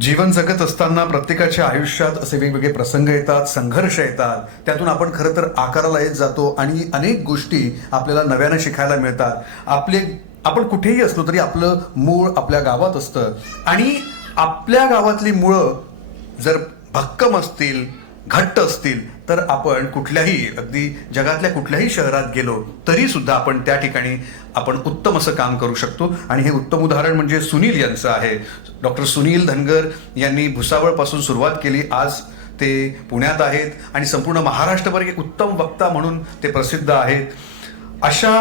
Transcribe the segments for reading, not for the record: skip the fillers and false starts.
जीवन जगत असताना प्रत्येकाच्या आयुष्यात असे वेगवेगळे प्रसंग येतात, संघर्ष येतात. त्यातून आपण खरं तर आकाराला येत जातो आणि अनेक गोष्टी आपल्याला नव्यानं शिकायला मिळतात. आपण कुठेही असलो तरी आपलं मूळ आपल्या गावात असतं आणि आपल्या गावातली मुळं जर भक्कम असतील, घट्ट असतील, तर आपण कुठल्याही अगदी जगातल्या कुठल्याही शहरात गेलो तरी सुद्धा आपण त्या ठिकाणी आपण उत्तम असं काम करू शकतो. आणि हे उत्तम उदाहरण म्हणजे सुनील यांचं आहे. डॉक्टर सुनील धनगर यांनी भुसावळपासून सुरुवात केली. आज ते पुण्यात आहेत आणि संपूर्ण महाराष्ट्रभर एक उत्तम वक्ता म्हणून ते प्रसिद्ध आहेत. अशा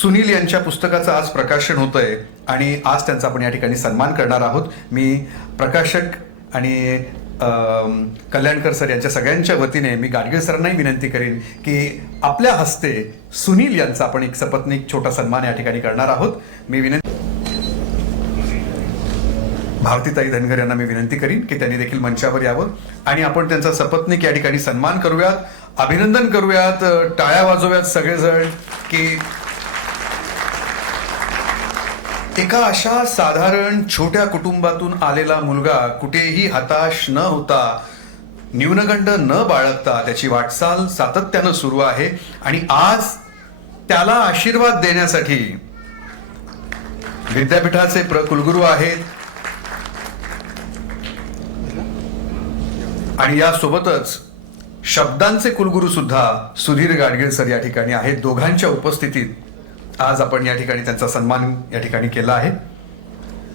सुनील यांच्या पुस्तकाचं आज प्रकाशन होतंय आणि आज त्यांचा आपण या ठिकाणी सन्मान करणार आहोत. मी प्रकाशक आणि कल्याणकर सर यांच्या सगळ्यांच्या वतीने मी गाडगीळ सरांनाही विनंती करेन की आपल्या हस्ते सुनील यांचा आपण एक सपत्नीक छोटा सन्मान या ठिकाणी करणार आहोत. मी भारतीताई धनगर यांना मी विनंती करीन की त्यांनी देखील मंचावर यावं आणि आपण त्यांचा सपत्नीक या ठिकाणी सन्मान करूयात, अभिनंदन करूयात, टाळ्या वाजवूयात सगळेजण. की एका अशा साधारण छोट्या कुटुंबातून आलेला मुलगा कुठेही हताश न होता, न्यूनगंड न बाळगता त्याची वाटचाल सातत्यानं सुरू आहे आणि आज त्याला आशीर्वाद देण्यासाठी विद्यापीठाचे कुलगुरू आहेत आणि यासोबतच शब्दांचे कुलगुरू सुद्धा सुधीर गाडगीळ सर या ठिकाणी आहेत. दोघांच्या उपस्थितीत आज आपण या ठिकाणी त्यांचा सन्मान या ठिकाणी केला आहे.